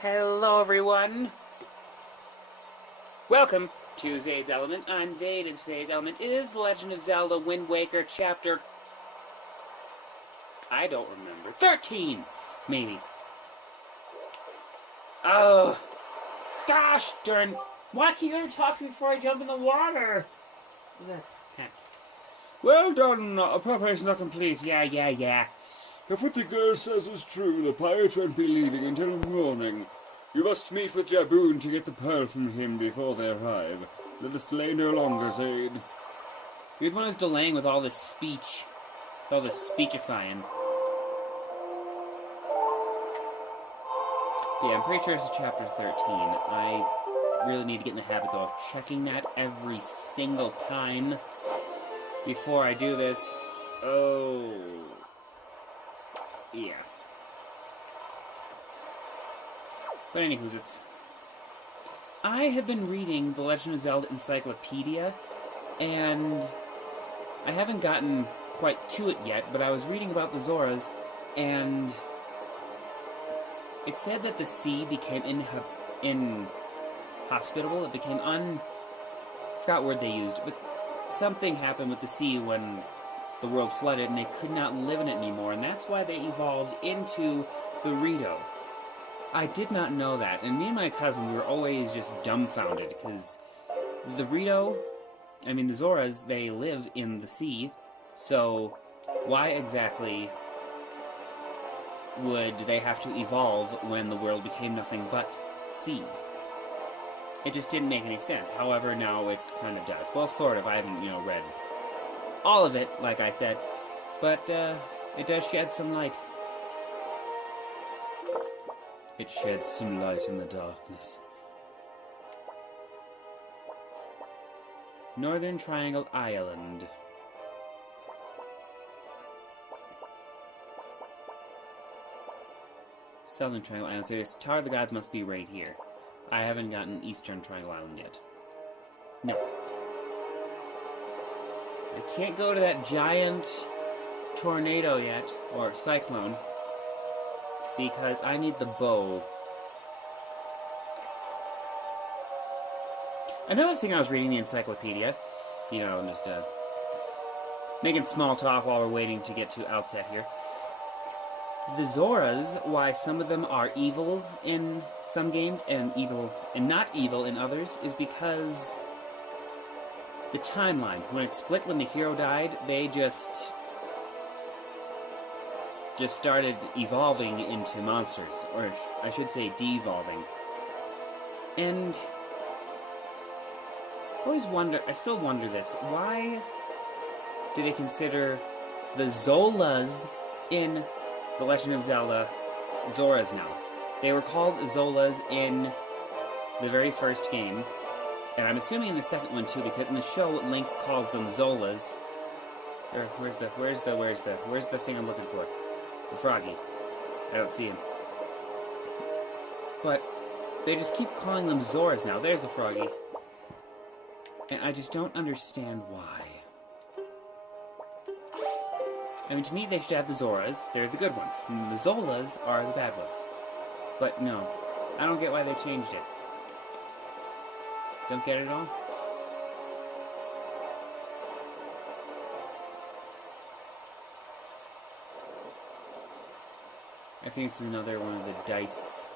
Hello everyone! Welcome to Zade's Element. I'm Zade, and today's element is The Legend of Zelda Wind Waker Chapter... I don't remember. 13! Maybe. Oh! Gosh darn! Why can't you talk to me before I jump in the water? What's that? Well done! Preparations are complete. Yeah. If what the girl says is true, the pirate won't be leaving until morning. You must meet with Jabun to get the pearl from him before they arrive. Let us delay no longer, Zade. You're the one who's delaying with all this speech. With all this speechifying. Yeah, I'm pretty sure this is chapter 13. I really need to get in the habit, though, of checking that every single time before I do this. Oh. Yeah. But anywho's, I have been reading the Legend of Zelda Encyclopedia, and I haven't gotten quite to it yet, but I was reading about the Zoras, and it said that the sea became inhospitable. It became I forgot what word they used, but something happened with the sea when the world flooded, and they could not live in it anymore, and that's why they evolved into the Rito. I did not know that, and me and my cousin, we were always just dumbfounded, because the Zoras, they live in the sea, so why exactly would they have to evolve when the world became nothing but sea? It just didn't make any sense. However, now it kind of does. Well, sort of. I haven't, read all of it, like I said, but it does shed some light. It sheds some light in the darkness. Northern Triangle Island. Southern Triangle Island. So this Tower of the Gods must be right here. I haven't gotten Eastern Triangle Island yet. No. I can't go to that giant tornado yet, or cyclone, because I need the bow. Another thing I was reading in the encyclopedia, just making small talk while we're waiting to get to outset here. The Zoras, why some of them are evil in some games and not evil in others, is because the timeline. When it split when the hero died, they just started evolving into monsters, or I should say devolving. And I still wonder this, why do they consider the Zolas in The Legend of Zelda Zoras now? They were called Zolas in the very first game, and I'm assuming in the second one too, because in the show Link calls them Zolas. Where's the thing I'm looking for? The froggy. I don't see him. But they just keep calling them Zoras now. There's the froggy. And I just don't understand why. I mean, to me, they should have the Zoras. They're the good ones. And the Zolas are the bad ones. But no. I don't get why they changed it. Don't get it all? I think this is another one of the dice,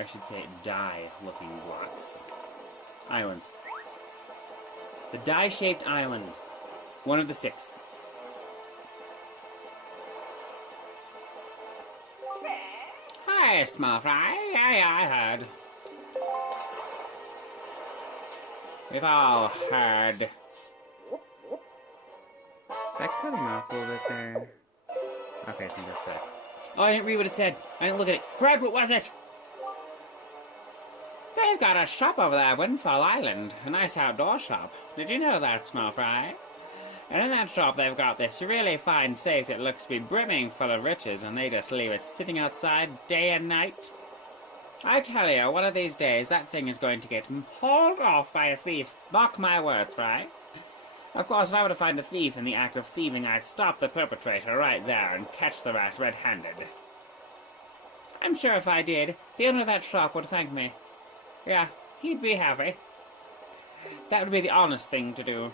I should say die-looking blocks. Islands. The die-shaped island. One of the 6. Hi, small fry. I heard. We've all heard. Is that cutting off a little bit there? Okay, I think that's better. Oh, I didn't read what it said. I didn't look at it. Crud, what was it? They've got a shop over there, Windfall Island. A nice outdoor shop. Did you know that, small fry? And in that shop they've got this really fine safe that looks to be brimming full of riches, and they just leave it sitting outside day and night. I tell you, one of these days that thing is going to get hauled off by a thief. Mark my words, right? Of course, if I were to find a thief in the act of thieving, I'd stop the perpetrator right there and catch the rat red-handed. I'm sure if I did, the owner of that shop would thank me. Yeah, he'd be happy. That would be the honest thing to do.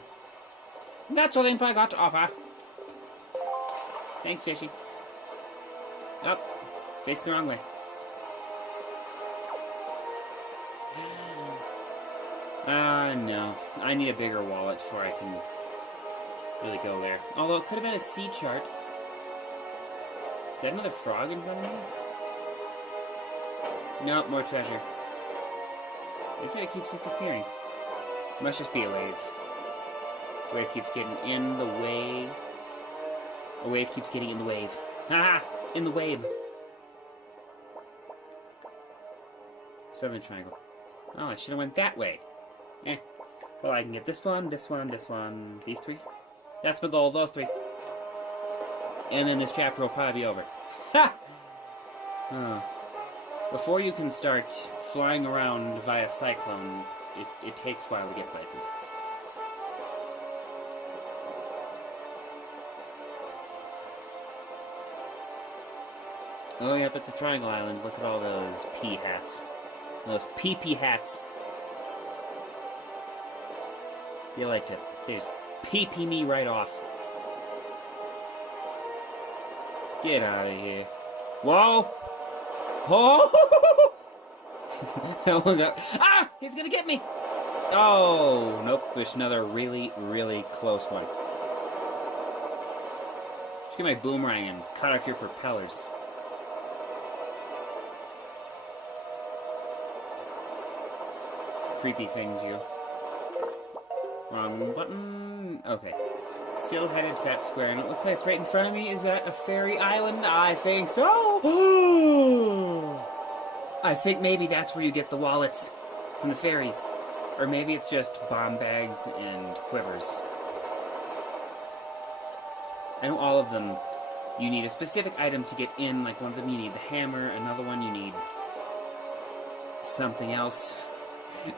That's all the info I got to offer. Thanks, Fishy. Oh, facing the wrong way. No. I need a bigger wallet before I can really go there. Although it could have been a sea chart. Is that another frog in front of me? Nope, more treasure. They said it keeps disappearing. Must just be a wave. Wave keeps getting in the way. A wave keeps getting in the wave. Haha! In the wave. Southern triangle. Oh, I should have went that way. Well, I can get this one, this one, this one, these three. That's my goal, those three. And then this chapter will probably be over. Ha! Oh. Before you can start flying around via cyclone, it takes a while to get places. Oh, yep, it's a triangle island. Look at all those pea hats. Those pee-pee hats. They like to... They just pee-pee me right off. Get out of here. Whoa! Oh! That one got... Ah! He's gonna get me! Oh! Nope, there's another really, really close one. Just get my boomerang and cut off your propellers. Creepy things, you. Wrong button. Okay. Still headed to that square, and it looks like it's right in front of me. Is that a fairy island? I think so. I think maybe that's where you get the wallets from the fairies. Or maybe it's just bomb bags and quivers. I know all of them, you need a specific item to get in. Like one of them you need the hammer, another one you need something else.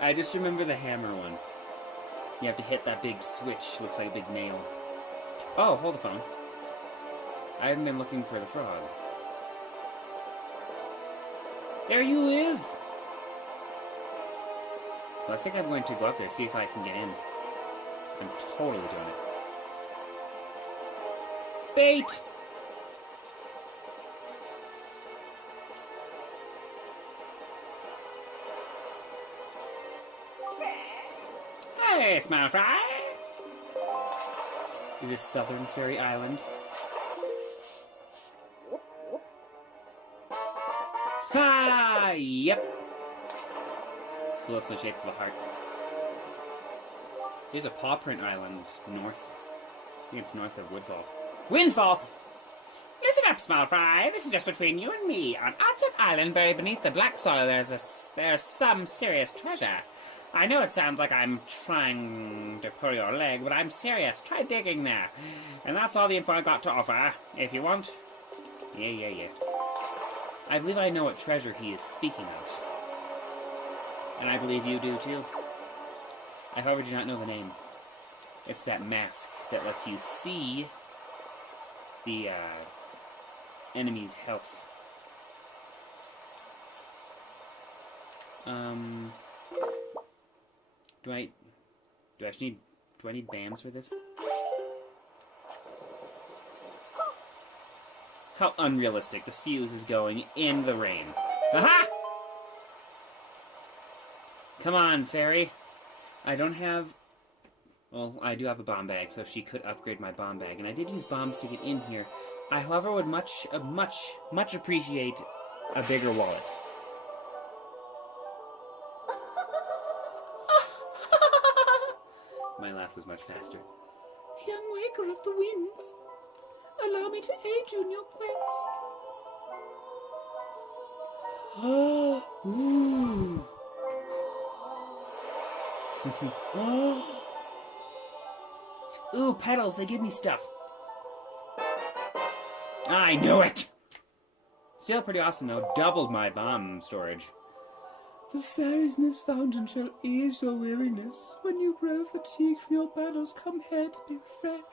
I just remember the hammer one. You have to hit that big switch, looks like a big nail. Oh, hold the phone. I haven't been looking for the frog. There you is! Well, I think I'm going to go up there, see if I can get in. I'm totally doing it. Bait! Hey, smile fry! Is this Southern Fairy Island? Ha! Yep. It's cool, it's the shape of a heart. There's a paw print island north. I think it's north of Woodfall. Windfall! Listen up, small fry. This is just between you and me. On Outset Island, buried beneath the black soil, there's some serious treasure. I know it sounds like I'm trying to pull your leg, but I'm serious. Try digging there. And that's all the info I got to offer. If you want. Yeah. I believe I know what treasure he is speaking of. And I believe you do too. I however do not know the name. It's that mask that lets you see the enemy's health. Do I need BAMs for this? How unrealistic. The fuse is going in the rain. Aha! Come on, fairy. I don't have... Well, I do have a bomb bag, so she could upgrade my bomb bag. And I did use bombs to get in here. I, however, would much appreciate a bigger wallet. My laugh was much faster. Young waker of the winds, allow me to aid you in your quest. Ooh. Ooh, petals, they give me stuff. I knew it! Still pretty awesome, though. Doubled my bomb storage. The fairies in this fountain shall ease your weariness. When you grow fatigued from your battles, come here to be refreshed.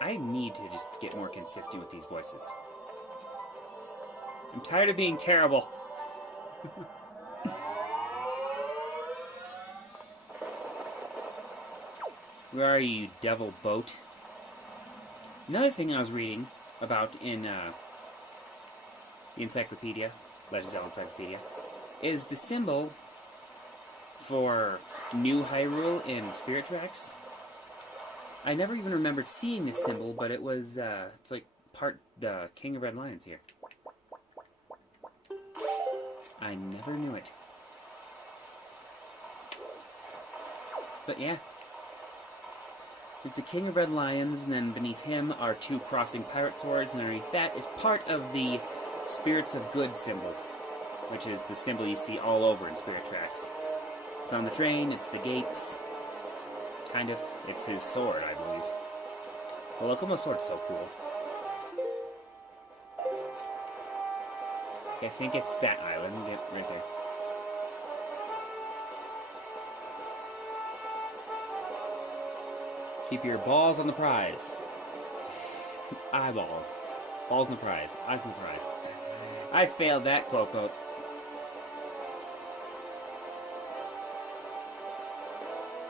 I need to just get more consistent with these voices. I'm tired of being terrible. Where are you, devil boat? Another thing I was reading about in the encyclopedia, Legend of Zelda Encyclopedia, is the symbol for New Hyrule in Spirit Tracks. I never even remembered seeing this symbol, but it was, it's like part the King of Red Lions here. I never knew it. But yeah. It's the King of Red Lions, and then beneath him are two crossing pirate swords, and underneath that is part of the Spirits of Good symbol, which is the symbol you see all over in Spirit Tracks. It's on the train, it's the gates, kind of. It's his sword, I believe. The Lokomo sword's so cool. I think it's that island, right there. Keep your balls on the prize. Eyeballs. Balls on the prize. Eyes on the prize. I failed that quote.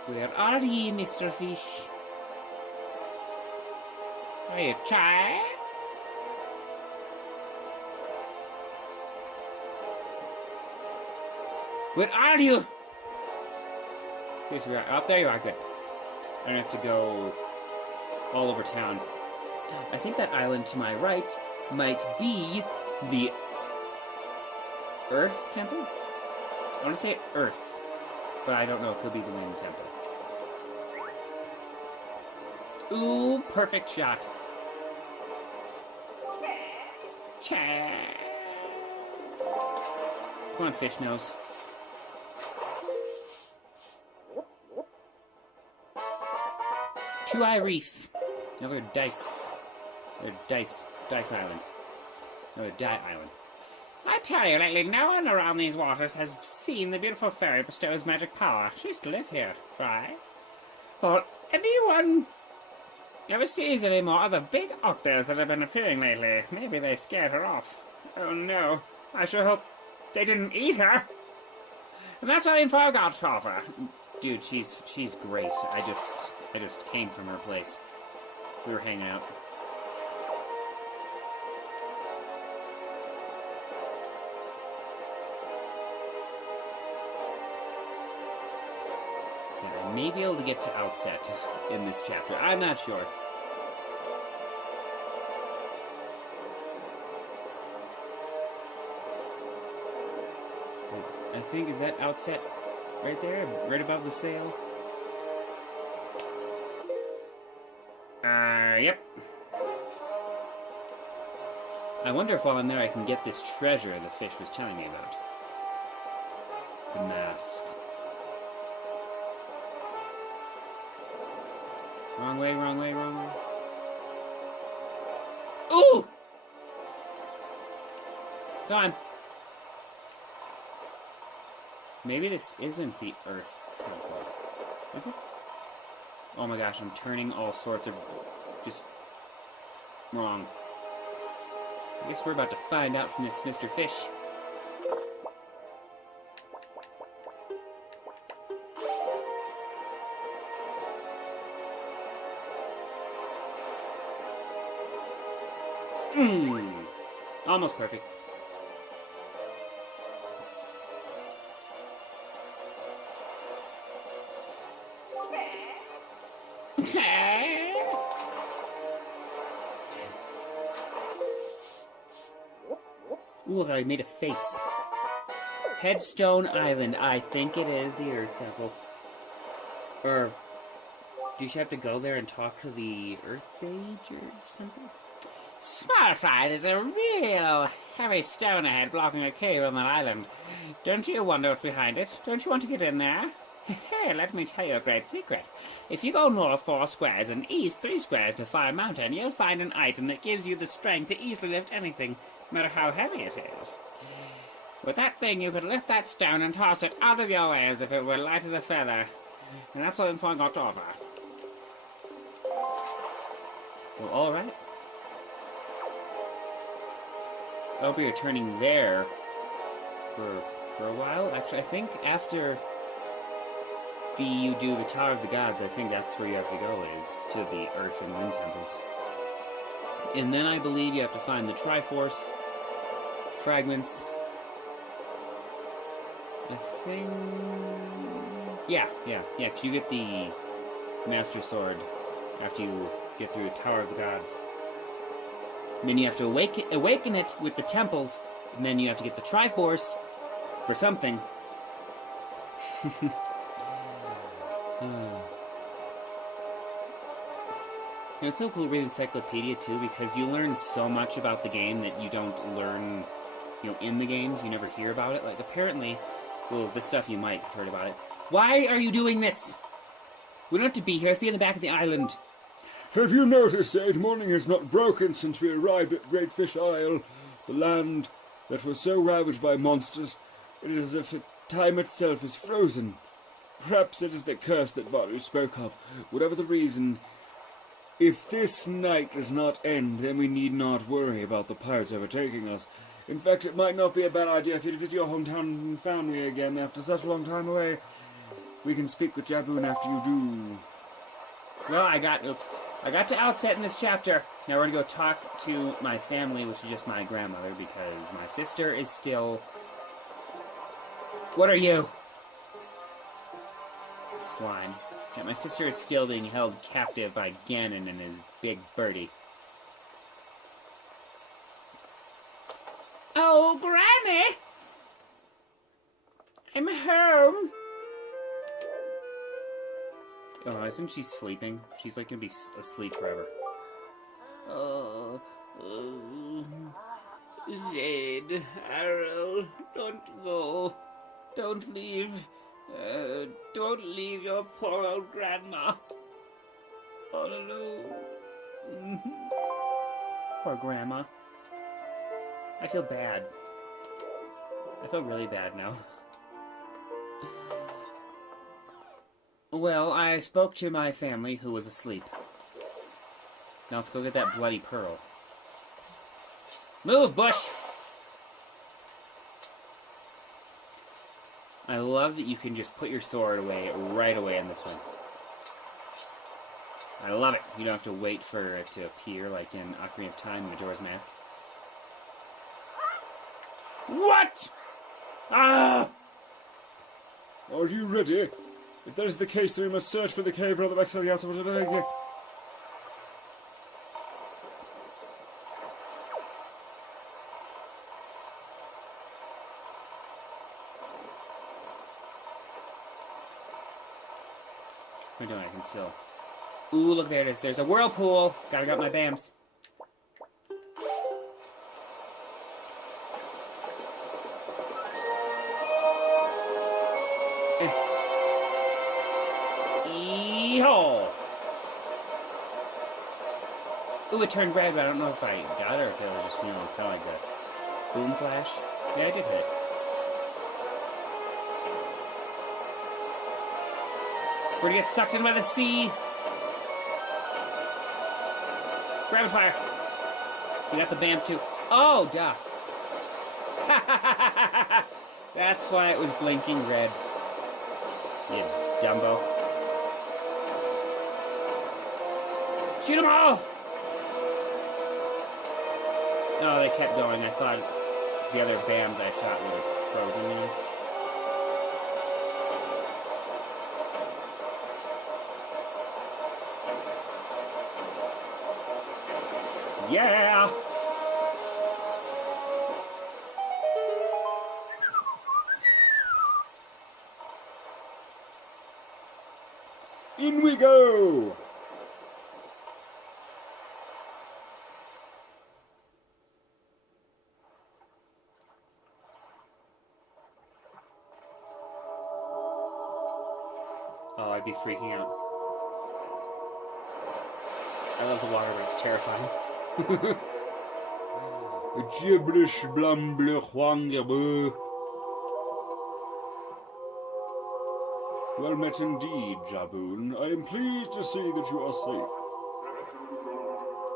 Where are ye, Mr. Fish? Are you tired? Where are you? Seriously, up there you are, good. I don't have to go all over town. I think that island to my right might be the Earth Temple? I want to say Earth, but I don't know. It could be the Wind Temple. Ooh, perfect shot. Come on, fish nose. Two-Eye Reef. Another dice. Another dice island. Another die island. I tell you, lately no one around these waters has seen the beautiful fairy bestow his magic power. She used to live here, Fry. Or anyone ever sees any more of the big octos that have been appearing lately. Maybe they scared her off. Oh no. I sure hope they didn't eat her. And that's all the info I got to offer. Dude, she's great. I just came from her place. We were hanging out. Yeah, I may be able to get to Outset in this chapter. I'm not sure. I think, is that Outset right there? Right above the sail? Yep. I wonder if while I'm there I can get this treasure the fish was telling me about. The mask. Wrong way, wrong way, wrong way. Ooh! It's on. Maybe this isn't the Earth Temple. Is it? Oh my gosh, I'm turning all sorts of just wrong. I guess we're about to find out from this Mr. Fish. Almost perfect. Ooh, I made a face. Headstone Island. I think it is the Earth Temple. Or, do you have to go there and talk to the Earth Sage or something? Small fry, there's a real heavy stone ahead blocking a cave on that island. Don't you wonder what's behind it? Don't you want to get in there? Hey, let me tell you a great secret. If you go north 4 squares and east 3 squares to Fire Mountain, you'll find an item that gives you the strength to easily lift anything. no matter how heavy it is. With that thing, you could lift that stone and toss it out of your way as if it were light as a feather. And that's what I'm got over. Well, alright. I'll be returning there for a while. Actually, I think after you do the Tower of the Gods, I think that's where you have to go, is to the Earth and Moon temples. And then I believe you have to find the Triforce fragments. I think... Yeah, because you get the Master Sword after you get through Tower of the Gods. And then you have to awaken it with the temples, and then you have to get the Triforce for something. It's so cool reading Encyclopedia too, because you learn so much about the game that you don't learn, in the games. You never hear about it. Like, apparently, well, this stuff you might have heard about it. Why are you doing this? We don't have to be here. Let's be in the back of the island. Have you noticed, Zade, morning has not broken since we arrived at Great Fish Isle, the land that was so ravaged by monsters? It is as if time itself is frozen. Perhaps it is the curse that Varu spoke of. Whatever the reason, if this night does not end, then we need not worry about the pirates overtaking us. In fact, it might not be a bad idea if you visit your hometown and family again after such a long time away. We can speak with Jabun after you do. Well, I got to outset in this chapter. Now we're gonna go talk to my family, which is just my grandmother, because my sister is still... What are you? Slime. Yeah, my sister is still being held captive by Ganon and his big birdie. Oh, Granny! I'm home! Oh, isn't she sleeping? She's like gonna be asleep forever. Oh, Zade, Arrow, don't go. Don't leave. Don't leave your poor old grandma all alone. Poor grandma. I feel bad. I feel really bad now. Well, I spoke to my family, who was asleep. Now let's go get that bloody pearl. Move, Bush! I love that you can just put your sword away right away in this one. I love it. You don't have to wait for it to appear like in Ocarina of Time, Majora's Mask. What? Ah! Are you ready? If that is the case, then we must search for the cave around the backside of the outside. What am I doing? I can still... Ooh, look, there it is. There's a whirlpool. Gotta get my BAMs. Yee-haw! Ooh, it turned red, but I don't know if I got it or if it was just, kind of like the boom flash. Yeah, I did hit it. We're gonna get sucked in by the sea! Rapid fire! We got the BAMs too. Oh, duh! That's why it was blinking red. You Dumbo. Shoot them all! Oh, they kept going. I thought the other BAMs I shot would have frozen me. Yeah! In we go! Oh, I'd be freaking out. I love the water, but it's terrifying. Giblish blumble huangabu. Well met indeed, Jabun. I am pleased to see that you are safe.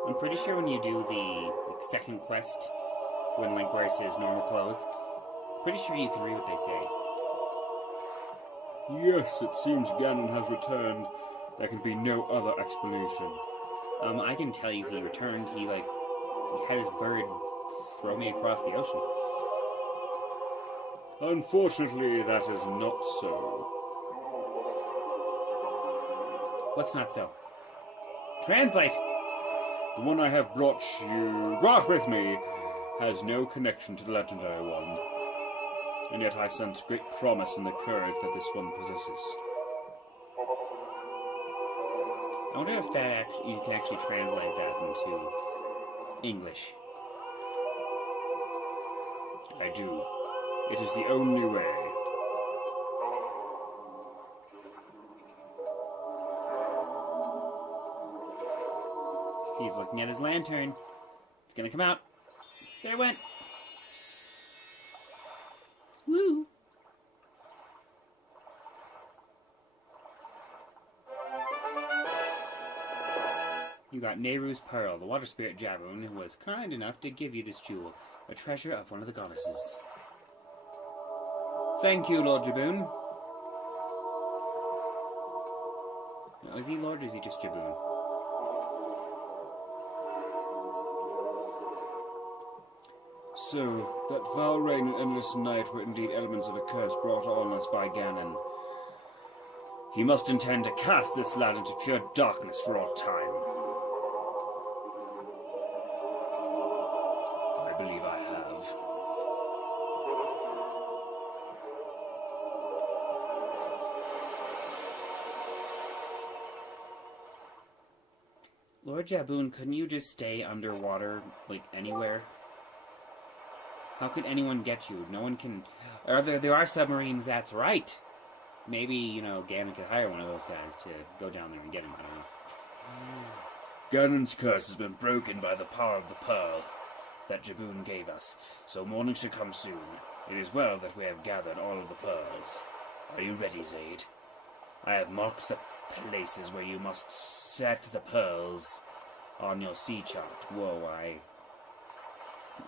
I'm pretty sure when you do the second quest, when Link wears his normal clothes, pretty sure you can read what they say. Yes, it seems Ganon has returned. There can be no other explanation. I can tell you he returned. He had his bird throw me across the ocean. Unfortunately, that is not so. What's not so? Translate! The one I have brought with me has no connection to the legendary one. And yet I sense great promise in the courage that this one possesses. I wonder if you can actually translate that into English. I do. It is the only way. He's looking at his lantern. It's gonna come out. There it went. Woo! You got Nehru's Pearl. The water spirit Jabun was kind enough to give you this jewel, a treasure of one of the goddesses. Thank you, Lord Jabun. Now, is he Lord or is he just Jabun? So, that foul rain and endless night were indeed elements of a curse brought on us by Ganon. He must intend to cast this land into pure darkness for all time. I believe I have. Lord Jabun, couldn't you just stay underwater, anywhere? How could anyone get you? No one can... There are submarines, that's right. Maybe, Ganon could hire one of those guys to go down there and get him, I don't know. Ganon's curse has been broken by the power of the pearl that Jabun gave us, so morning should come soon. It is well that we have gathered all of the pearls. Are you ready, Zade? I have marked the places where you must set the pearls on your sea chart. Whoa,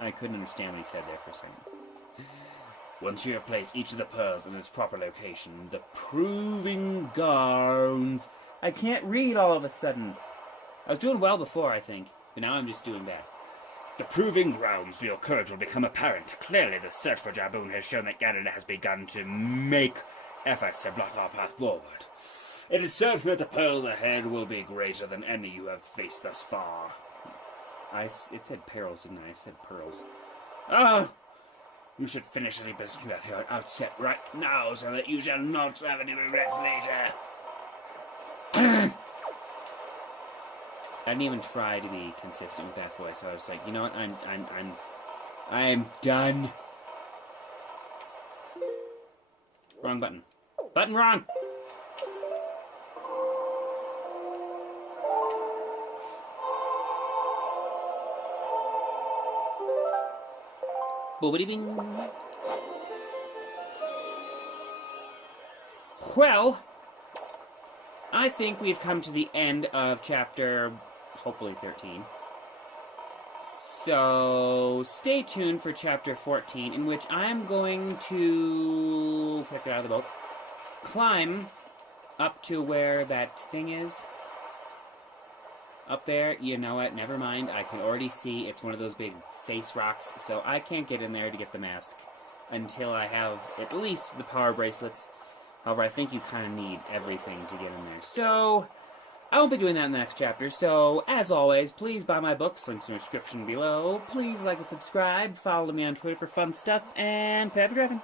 I couldn't understand what he said there for a second. Once you have placed each of the pearls in its proper location, the proving grounds... I can't read all of a sudden. I was doing well before, I think, but now I'm just doing bad. The proving grounds for your courage will become apparent. Clearly, the search for Jabun has shown that Ganon has begun to make efforts to block our path forward. It is certain that the pearls ahead will be greater than any you have faced thus far. It said perils, didn't I? I said pearls. Ah! You should finish any business you have here at outset right now, so that you shall not have any regrets later. I didn't even try to be consistent with that voice. I was like, you know what? I'm done. Wrong button. Button wrong! Boobity bing. Well, I think we've come to the end of chapter, hopefully 13. So, stay tuned for chapter 14, in which I'm going to pick it out of the boat, climb up to where that thing is. Up there, you know what, never mind, I can already see it's one of those big face rocks, so I can't get in there to get the mask until I have at least the power bracelets. However, I think you kind of need everything to get in there. So, I won't be doing that in the next chapter, so, as always, please buy my books, links in the description below. Please like and subscribe, follow me on Twitter for fun stuff, and Pat for Griffin.